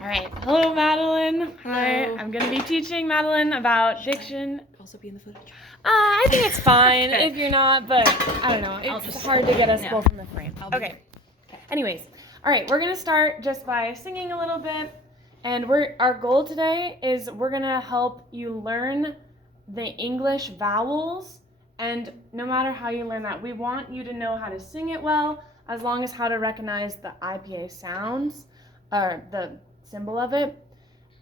All right. Hello, Madeline. Hi. Hello. I'm going to be teaching Madeline about diction. Also be in the footage. I think it's fine Okay. if you're not, but I don't know. It's hard to get us both in the frame. Okay. Anyways, all right. We're going to start just by singing a little bit. And our goal today is we're going to help you learn the English vowels. And no matter how you learn that, we want you to know how to sing it well, as long as how to recognize the IPA sounds, or the symbol of it,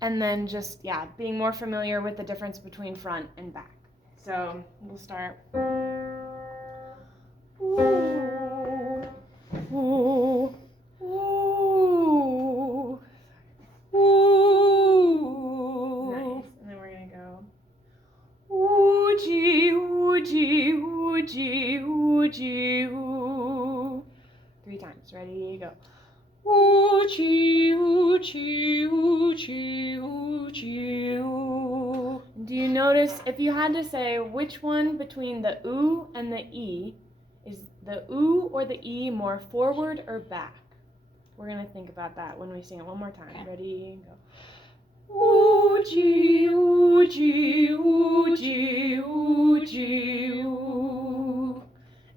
and then just, being more familiar with the difference between front and back. So we'll start. Ooh, ooh, ooh, ooh. Nice. And then we're going to go. Ooh-gee, ooh-gee, ooh-gee, ooh-gee, ooh. 3 times. Ready? Go. Ooh-gee, ooh-gee, ooh-gee, ooh-gee, ooh. Do you notice, if you had to say which one between the ooh and the e, is the ooh or the e more forward or back? We're going to think about that when we sing it one more time. Ready? Go. Ooh-gee, ooh-gee, ooh-gee, ooh-gee, ooh.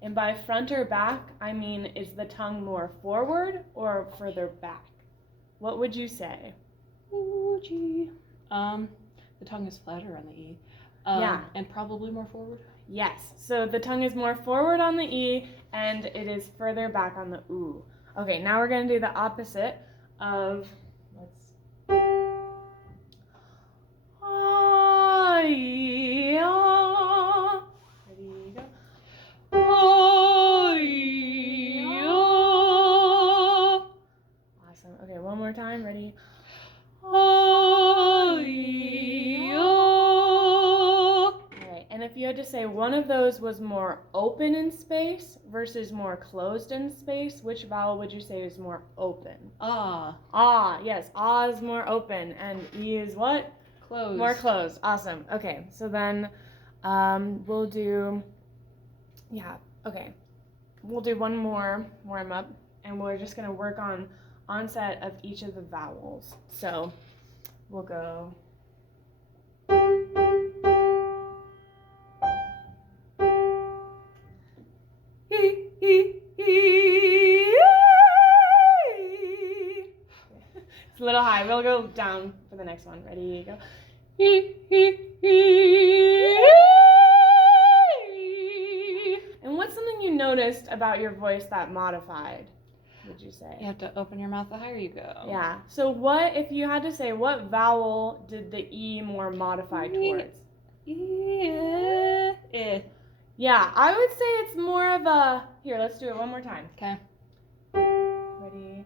And by front or back, I mean, is the tongue more forward or further back? What would you say? Ooh-gee. The tongue is flatter on the E. And probably more forward? Yes. So the tongue is more forward on the E, and it is further back on the ooh. Okay, now we're going to do the opposite of, Ready, go. Awesome. Okay, one more time. Ready? Alright, and if you had to say one of those was more open in space versus more closed in space, which vowel would you say is more open? Ah. Ah, yes. Ah is more open, and E is what? Closed. More closed. Awesome. Okay, so then we'll do, we'll do one more warm-up, and we're just going to work on onset of each of the vowels. So we'll go. It's a little high. We'll go down for the next one. Ready? Go. And what's something you noticed about your voice that modified, would you say? You have to open your mouth the higher you go. Yeah. So what, if you had to say, what vowel did the E more modify towards? Yeah, I would say it's more of a, here, let's do it one more time. Okay. Ready?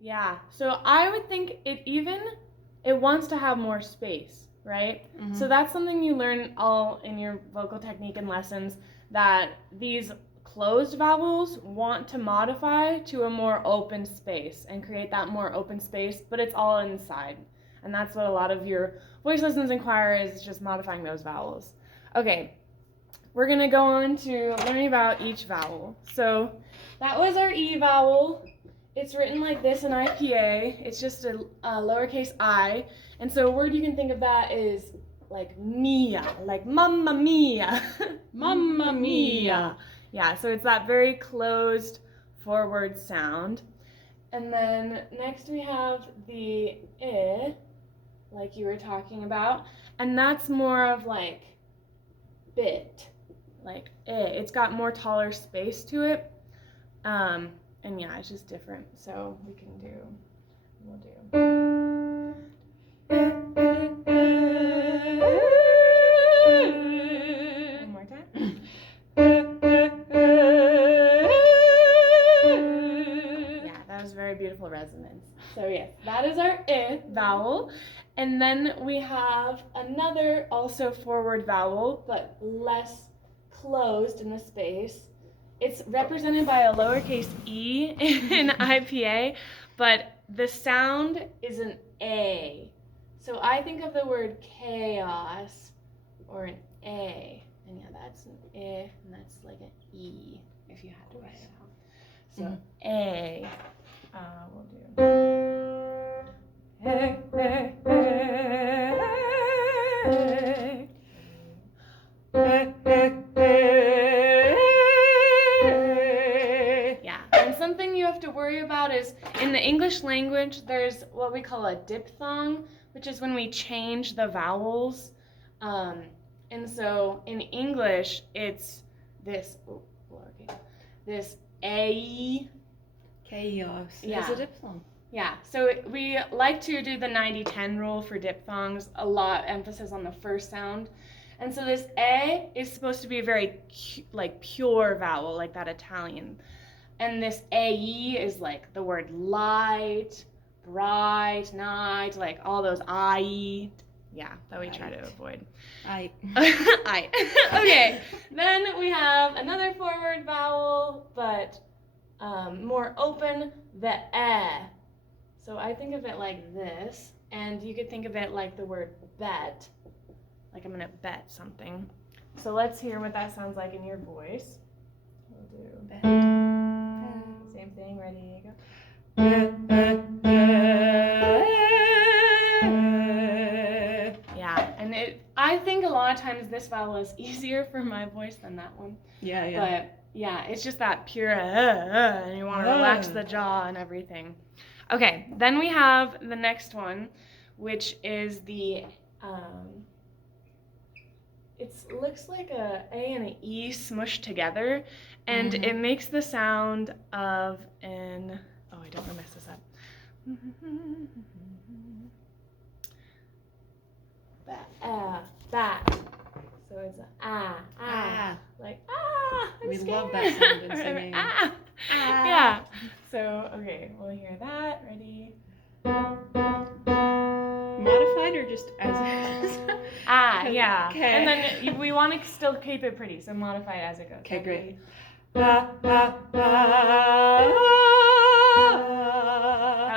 Yeah, so I would think it wants to have more space, right? Mm-hmm. So that's something you learn all in your vocal technique and lessons, that these closed vowels want to modify to a more open space and create that more open space, but it's all inside. And that's what a lot of your voice lessons in choir is, just modifying those vowels. Okay, we're going to go on to learning about each vowel. So that was our E vowel. It's written like this in IPA. It's just a lowercase I. And so a word you can think of that is like mia, like mamma mia. Mamma mia. Yeah, so it's that very closed forward sound. And then next we have the I, like you were talking about. And that's more of like bit, like it's got more taller space to it. And yeah, it's just different. So we'll do. One more time. Yeah, that was very beautiful resonance. So yes, that is our I vowel. And then we have another also forward vowel, but less closed in the space. It's represented by a lowercase e in IPA, but the sound is an A. So I think of the word chaos or an A. And yeah, that's an I, and that's like an E if you had to write it out. So A. We'll do. Hey, hey, hey, hey. Hey, hey, hey. Yeah, and something you have to worry about is in the English language, there's what we call a diphthong, which is when we change the vowels. And so in English, it's this, this A. Chaos. Yeah. It's a diphthong. Yeah, so we like to do the 90-10 rule for diphthongs, a lot emphasis on the first sound. And so this A is supposed to be a very pure vowel, like that Italian. And this AE is like the word light, bright, night, like all those I. Yeah, that we try to avoid. I. Okay, then we have another forward vowel, but more open, the E. So I think of it like this, and you could think of it like the word bet, like I'm gonna bet something. So let's hear what that sounds like in your voice. We'll do bet. Same thing, ready, go. Yeah, and I think a lot of times this vowel is easier for my voice than that one. Yeah. But yeah, it's just that pure and you want to relax the jaw and everything. Okay, then we have the next one, which is the it looks like a A and an E smushed together, and it makes the sound of an, oh, I don't want to mess this up. That. So it's like I'm we scared. love that sound in singing. Yeah. So okay, we'll hear that. Ready? Modified or just as is? Yeah. Okay. And then we want to still keep it pretty, so modify it as it goes. Okay, great. That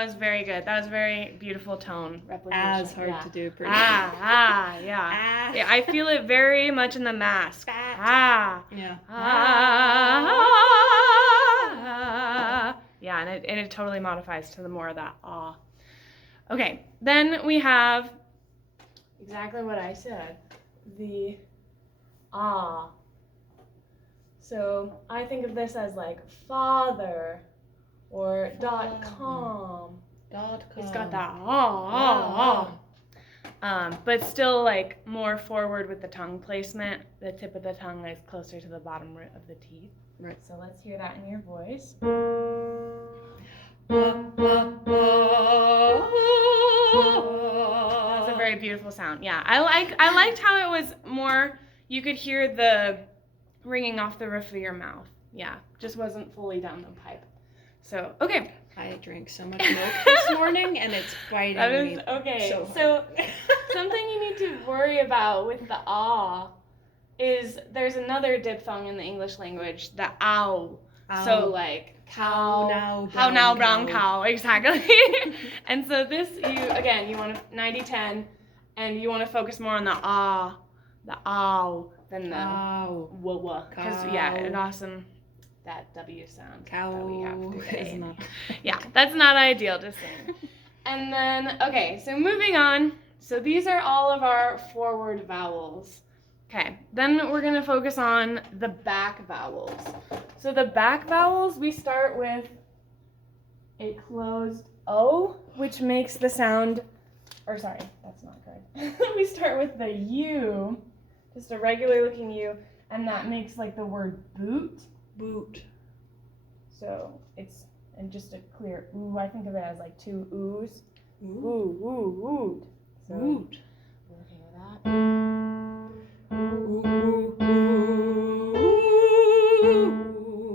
was very good. That was very beautiful tone replication. As hard to do, pretty. Yeah. Yeah, I feel it very much in the mask. Yeah. Yeah, and it totally modifies to the more of that ah. Okay, then we have exactly what I said, the ah. So I think of this as like father or .com. It's got that but still like more forward with the tongue placement. The tip of the tongue is closer to the bottom root of the teeth. Right. So let's hear that in your voice. That's a very beautiful sound. Yeah, I liked how it was more. You could hear the ringing off the roof of your mouth. Yeah, just wasn't fully down the pipe. So okay. I drank so much milk this morning, and it's biting me. Okay. So Something you need to worry about with the ah is there's another diphthong in the English language, the ow. So like cow, how now brown cow, exactly. And so this, you want to 90-10, and you want to focus more on the ah, the ow, than the wah. Because an awesome, that W sound that we have today. Yeah, that's not ideal to sing. And then, okay, so moving on. So these are all of our forward vowels. Okay, then we're going to focus on the back vowels. So the back vowels, we start with a closed O, which makes the sound, or sorry, that's not good. We start with the U, just a regular looking U, and that makes like the word boot. Boot. So it's, and just a clear ooh, I think of it as like two oohs. Ooh. Ooh, ooh, ooh. So, Boot. we'll hear that.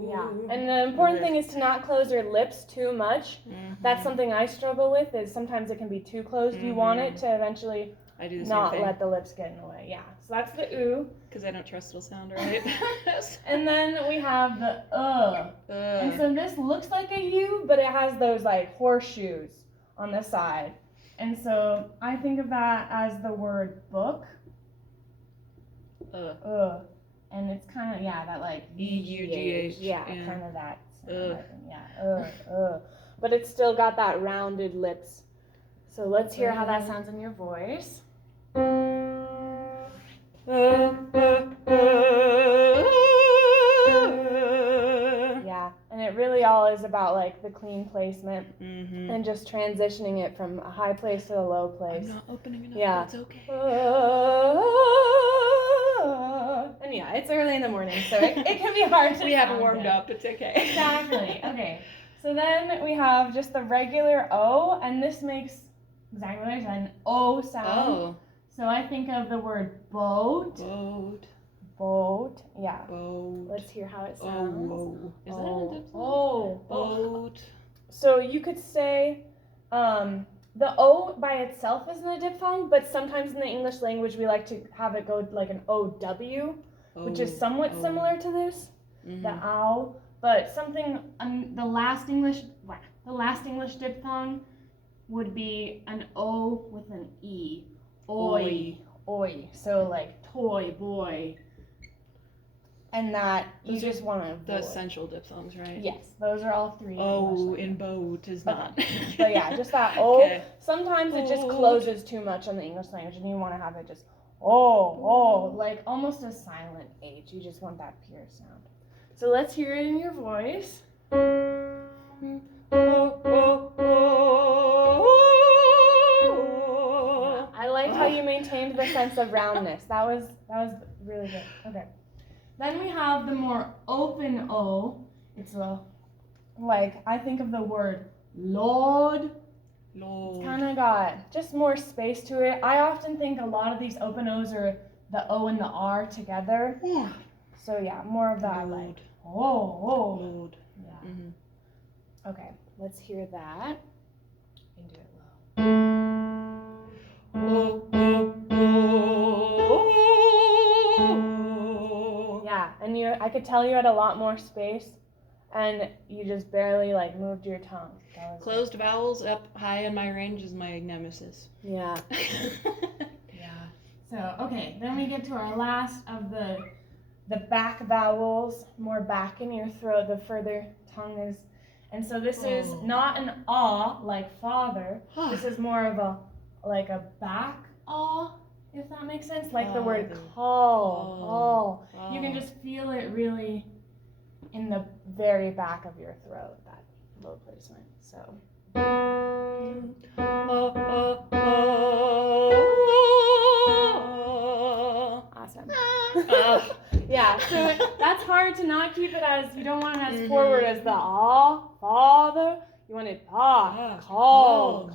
Yeah, and the important thing is to not close your lips too much. That's something I struggle with, is sometimes it can be too closed. You want it to eventually not let the lips get in the way. Yeah, so that's the ooh. Because I don't trust it'll sound right. And then we have the and so this looks like a U, but it has those like horseshoes on the side. And so I think of that as the word book. And it's kind of, that like E-U-G-H. Yeah, kind of that sound. Yeah. But it's still got that rounded lips. So let's hear how that sounds in your voice. Yeah, and it really all is about like the clean placement and just transitioning it from a high place to a low place. I'm not opening enough, yeah. It's okay. And yeah, it's early in the morning, so it can be hard to We haven't warmed up, it's okay. Exactly. Okay. So then we have just the regular O, and this makes exactly what I said, an O sound. Oh. So I think of the word boat. Boat. Yeah. Boat. Let's hear how it sounds. Oh. Is that in a diphthong? Boat. So you could say the O by itself isn't a diphthong, but sometimes in the English language we like to have it go like an OW, which is somewhat similar to this, the ow. But something the last English diphthong would be an O with an E. Oi. So like toy, boy. And that you just want to avoid. The essential diphthongs, right? Yes, those are all three. In boat is not. But yeah, just that O. Okay. Sometimes it just closes too much on the English language, and you want to have it just like almost a silent H. You just want that pure sound. So let's hear it in your voice. I like how you maintained the sense of roundness. That was really good. Okay. Then we have the more open O. It's I think of the word Lord. It's kind of got just more space to it. I often think a lot of these open O's are the O and the R together. Yeah. So yeah, more of that like Lord. Yeah. Okay, let's hear that. And do it low. Yeah, and I could tell you had a lot more space, and you just barely like moved your tongue. Closed vowels up high in my range is my nemesis. Yeah. Yeah. So okay, then we get to our last of the back vowels, more back in your throat, the further tongue is. And so this is not an ah like father. This is more of a back ah, if that makes sense. Like the word call. You can just feel it really in the very back of your throat, that low placement. So awesome. Yeah, so that's hard to not keep it as, you don't want it as forward as the father. You want it call.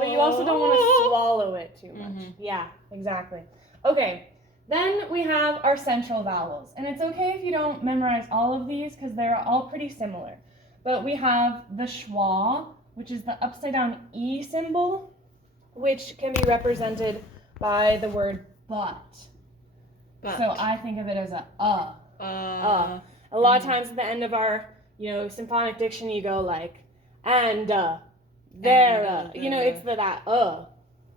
But you also don't want to swallow it too much. Yeah, exactly. Okay, then we have our central vowels. And it's okay if you don't memorize all of these because they're all pretty similar. But we have the schwa, which is the upside down E symbol, which can be represented by the word but. So I think of it as a A lot of times at the end of our, symphonic diction, you go like, and there, it's that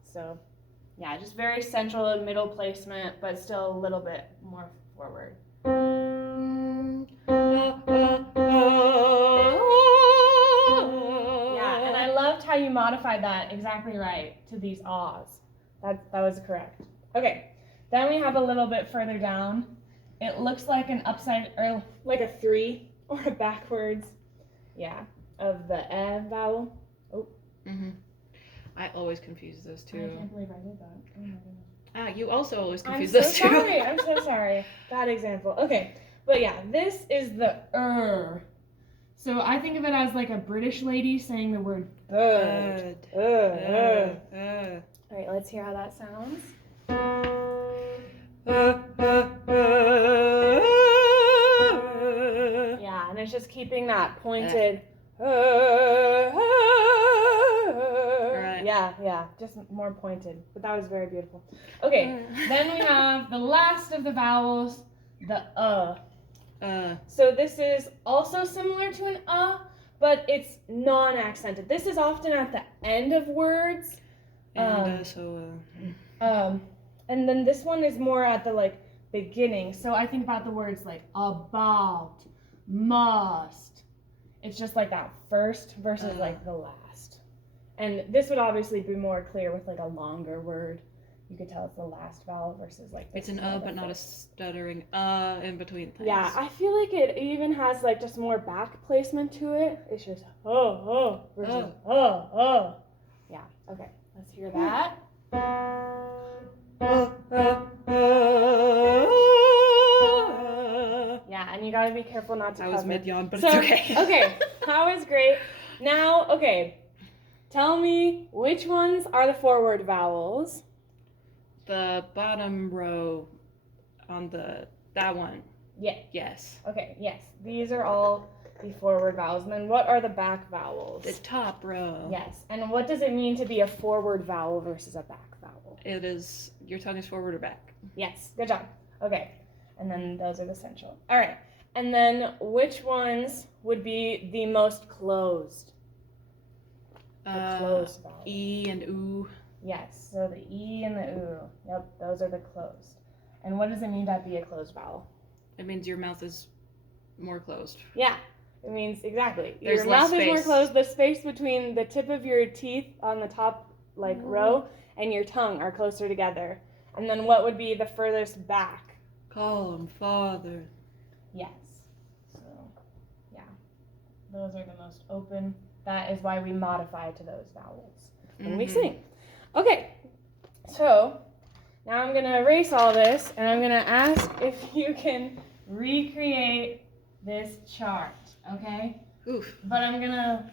So, yeah, just very central and middle placement, but still a little bit more forward. Yeah, and I loved how you modified that exactly right to these ahs. That was correct. Okay. Then we have a little bit further down. It looks like an upside, or like a 3 or a backwards, of the vowel. I always confuse those two. I can't believe I did that. Oh my goodness. You also always confuse those two. I'm so sorry. Bad example. Okay, but yeah, this is the So I think of it as like a British lady saying the word bird. All right, let's hear how that sounds. Yeah, and it's just keeping that pointed. Right. Yeah, just more pointed. But that was very beautiful. Okay, then we have the last of the vowels, the So this is also similar to an but it's non-accented. This is often at the end of words. And then this one is more at the beginning. So I think about the words like about, must, It's just like that first versus like the last. And this would obviously be more clear with like a longer word. You could tell it's the last vowel versus like it's an but not a stuttering in between things. Yeah, I feel like it even has like just more back placement to it. It's just versus Yeah. Okay. Let's hear that. Yeah, and you gotta be careful not to I was mid-yawn, but so, it's okay. Okay, that was great. Now, okay, tell me which ones are the forward vowels? The bottom row on that one. Yeah. Yes. Okay, yes. These are all the forward vowels. And then what are the back vowels? The top row. Yes. And what does it mean to be a forward vowel versus a back vowel? It is, your tongue is forward or back. Yes, good job. Okay. And then those are the central. All right. And then which ones would be the most closed? The closed vowels. E and oo. Yes, so the E and the oo. Yep, those are the closed. And what does it mean to be a closed vowel? It means your mouth is more closed. Yeah, it means exactly. There's your less mouth is more space. closed. The space between the tip of your teeth on the top row and your tongue are closer together. And then what would be the furthest back? Call him father. Yes. So, yeah. Those are the most open. That is why we modify to those vowels when we sing. Okay, so now I'm going to erase all this, and I'm going to ask if you can recreate this chart, okay? Oof. But I'm going to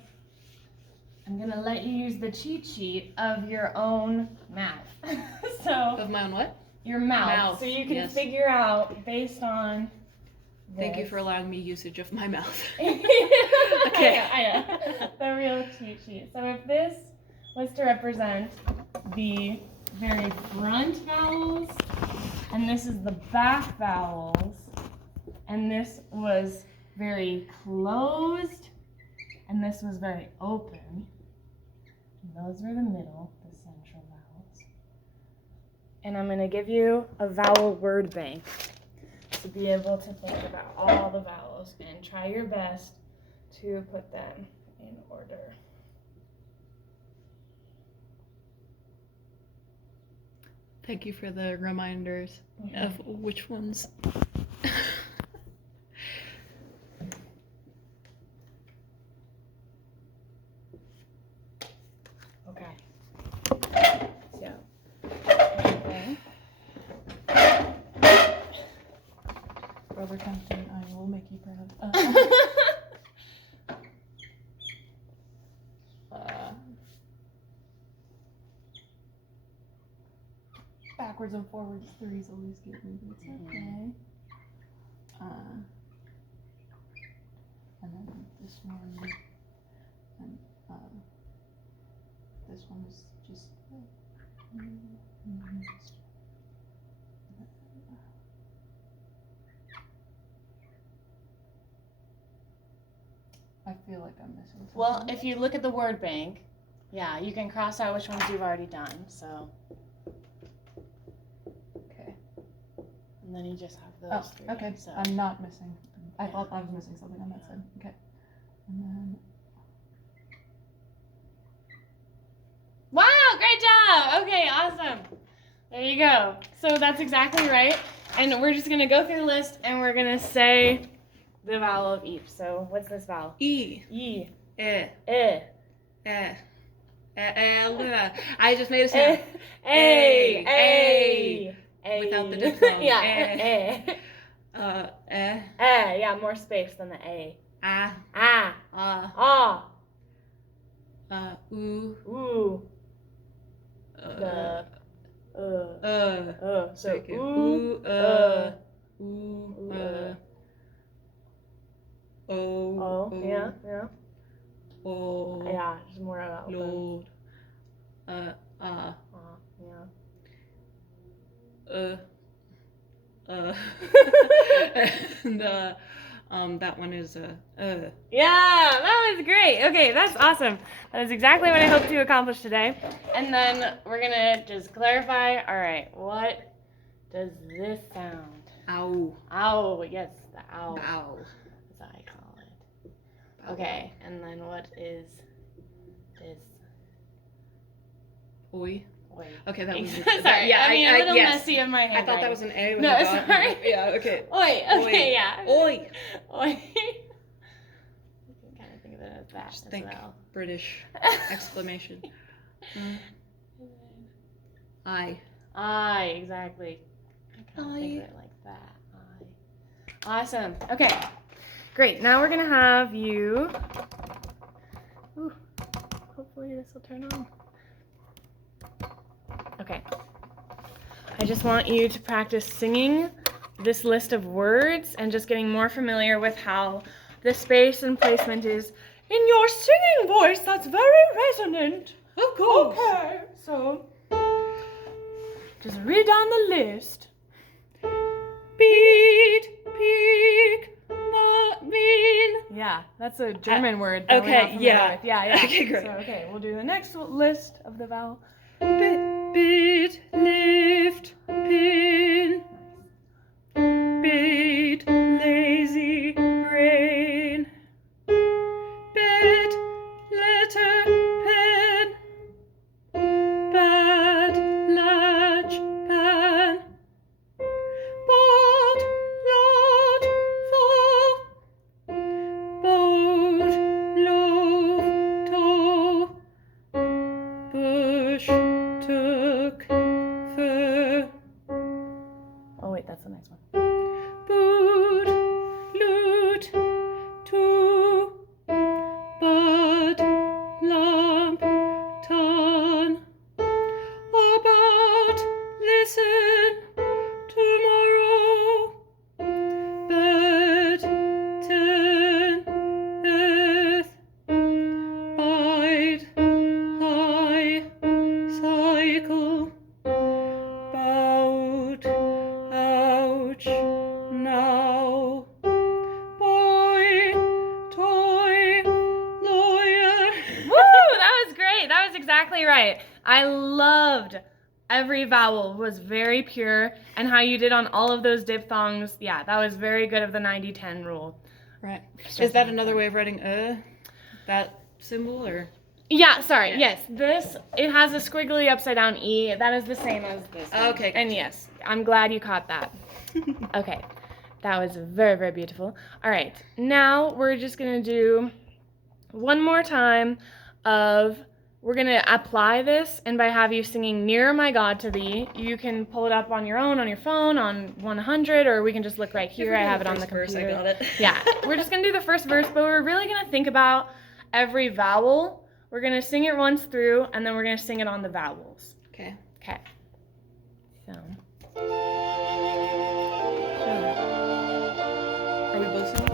let you use the cheat sheet of your own mouth. So Of my own what? your mouth. So you can figure out based on this. Thank you for allowing me usage of my mouth. Okay. I know. The real cheat sheet. So if this was to represent the very front vowels, and this is the back vowels, and this was very closed, and this was very open, and those were the middle, the central vowels. And I'm going to give you a vowel word bank to be able to think about all the vowels and try your best to put them in order. Thank you for the reminders of which ones. Okay. So. Okay. Brother Compton, I will make you proud. Backwards and forwards, threes always get me, but it's okay. And then this one, and this one is just. I feel like I'm missing something. Well, if you look at the word bank, yeah, you can cross out which ones you've already done. So. Okay. And then you just have those three. Okay. So. I'm not missing. I thought I was missing something on that side. Okay. And then. Wow, great job! Okay, awesome. There you go. So that's exactly right. And we're just going to go through the list and we're going to say the vowel of each. So what's this vowel? E. E. Eh. Eh. Eh. I just made a sound. A. A. A. Without the diphthong. Yeah. Eh. Eh. Eh. Yeah, more space than the A. Ah. Ah. Ah. Ah. Ooh. Ooh. The. So ooh. Ooh. Oh. Oh. Yeah. Yeah. Oh. Yeah. There's more of that. Lord. Yeah. And that one is Yeah, that was great. Okay, that's awesome. That is exactly what I hope to accomplish today. And then we're gonna just clarify. All right, what does this sound? ow. Ow. Yes, the ow. Bow. As I call it. Okay, and then what is this? Oi. Oi. Okay, that was sorry. yeah, I mean, a little yes. messy in my head. I thought that was an A with no, a dot. sorry. Yeah, okay. Oi. Okay, yeah. Oi. Oi. You can kind of think of it as that Just as think well. British exclamation. I. Exactly. I kind of think of it like that. Awesome. Okay. Great. Now we're gonna have you. Ooh, hopefully this will turn on. Okay. I just want you to practice singing this list of words and just getting more familiar with how the space and placement is in your singing voice. That's very resonant. Of course. Okay. So just read down the list. Beat, peak, bean. Yeah, that's a German word. That we're not familiar with. Yeah. Okay, great. So, okay, we'll do the next list of the vowel. Beat, lift, pin. Beat, lazy, rain. Bed, letter, pen. Bad, latch, pan. Bot, lot, fall. Boat, loaf, toe. Bush, took, fur. Oh wait, that's the next one. Boot, loot, two. Bud, lamp, ton. About, listen, tomorrow. Bird, turn, earth. Bide, high, cycle. Bout, ouch, now. Boy, toy, lawyer. Woo! That was great. That was exactly right. I loved every vowel was very pure, and how you did on all of those diphthongs. Yeah, that was very good of the 90-10 rule. Right. Is that another way of writing that symbol, or? Yeah, sorry. Yeah. Yes, this, it has a squiggly upside down E. That is the same as this one. Okay. And yes, I'm glad you caught that. Okay. That was very, very beautiful. All right. Now we're just going to do one more time of, we're going to apply this, and by have you singing Nearer My God to Thee, you can pull it up on your own, on your phone, on 100, or we can just look right here. I have it on the computer. Verse, I got it. Yeah, we're just going to do the first verse, but we're really going to think about every vowel. We're going to sing it once through, and then we're going to sing it on the vowels. Okay. Okay. So. Are we both singing?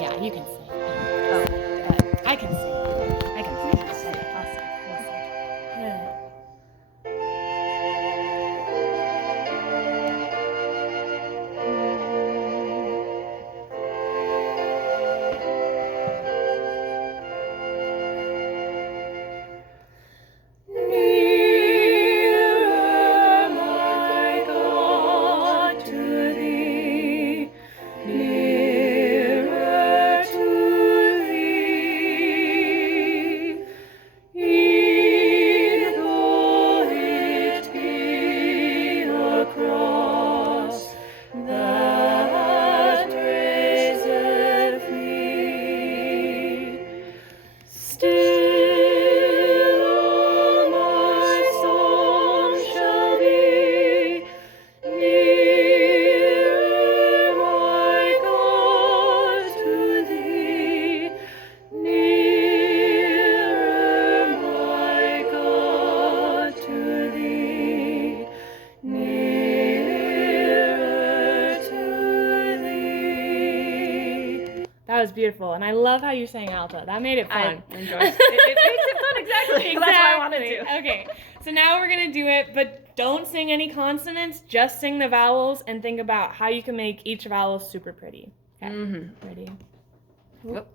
Yeah, you can sing. Oh, I can sing. I can sing. Okay, I'll sing. Yeah. Nearer, my God, to Thee. Nearer to Thee. E'en though it be a cross that raiseth me, still all my song shall be, nearer, my God, to Thee, nearer, my God, to Thee, nearer to Thee. That was beautiful, and I love how you sang alto. That made it fun. I enjoyed it. It makes it fun, exactly. That's why I wanted to. Okay, so now we're gonna do it, but don't sing any consonants. Just sing the vowels and think about how you can make each vowel super pretty. Okay, ready? Yep.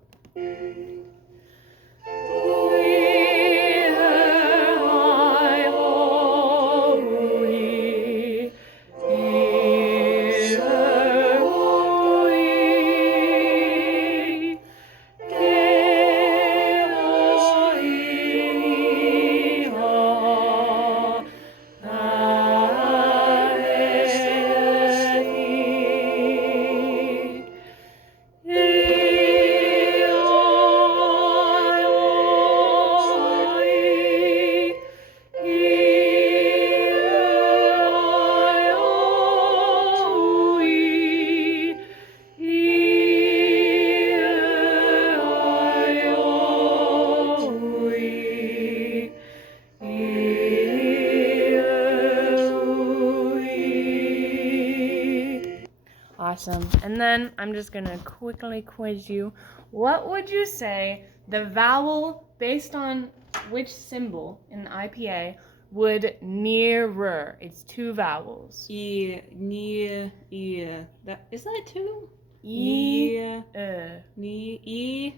awesome. And then I'm just gonna quickly quiz you. What would you say the vowel based on which symbol in the IPA would nearer? It's 2 vowels. E, near, That is that 2? E, E.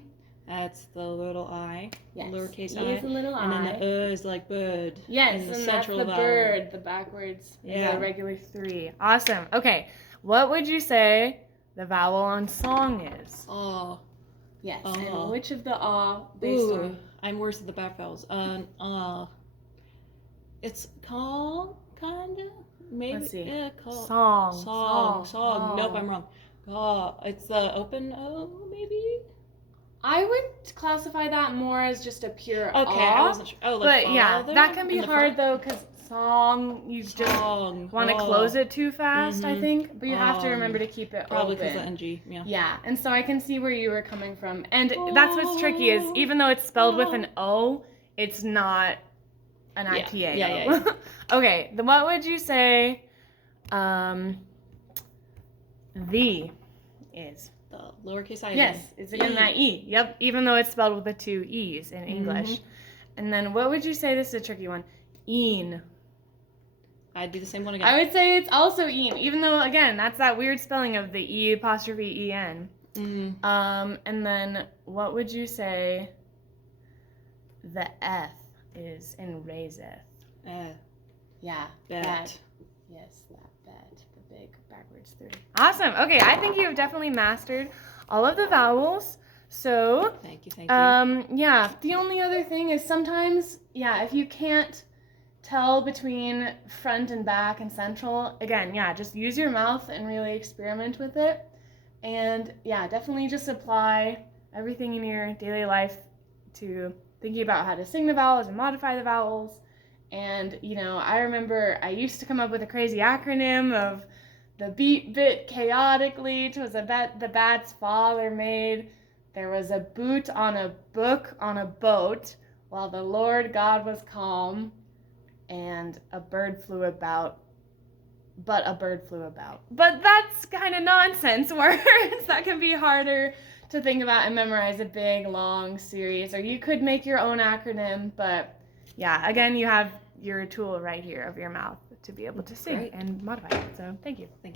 That's the little I. yes. Lowercase E I. is a little and I. then the is like bird. Yes, and that's central the vowel. bird, the backwards, Yeah. the regular 3. Awesome. Okay, what would you say the vowel on song is? Oh. Yes, and which of the based Ooh, on? I'm worse at the back vowels. It's called, kinda? Maybe. Let's see. Yeah, called. Song. Nope, I'm wrong. It's the open O, maybe? I would classify that more as just a pure Okay, I wasn't sure. Oh, like but yeah, father that can be in the hard front? though, because song, you just want to close it too fast, I think. But you have to remember to keep it Probably open. because of NG, yeah. Yeah, and so I can see where you were coming from. And that's what's tricky is even though it's spelled with an O, it's not an IPA. Yeah. Okay, then what would you say the is? The lowercase I. Yes, it's again that E. Yep, even though it's spelled with the 2 E's in English. And then what would you say, this is a tricky one, een? I'd do the same one again. I would say it's also een, even though, again, that's that weird spelling of the E apostrophe E-N. And then what would you say the F is in raiseth? Yeah, Bet. Yes, that bet. The big backwards 3. Awesome. Okay, I think you have definitely mastered all of the vowels. So, Thank you. yeah, the only other thing is sometimes, if you can't tell between front and back and central, again, just use your mouth and really experiment with it. And definitely just apply everything in your daily life to thinking about how to sing the vowels and modify the vowels. And, I remember I used to come up with a crazy acronym of the beat bit chaotically. It was the bat's father made. There was a boot on a book on a boat while the Lord God was calm. And a bird flew about. But that's kind of nonsense words. That can be harder to think about and memorize a big, long series. Or you could make your own acronym, but again, you have your tool right here of your mouth to be able to sing and modify it. So thank you.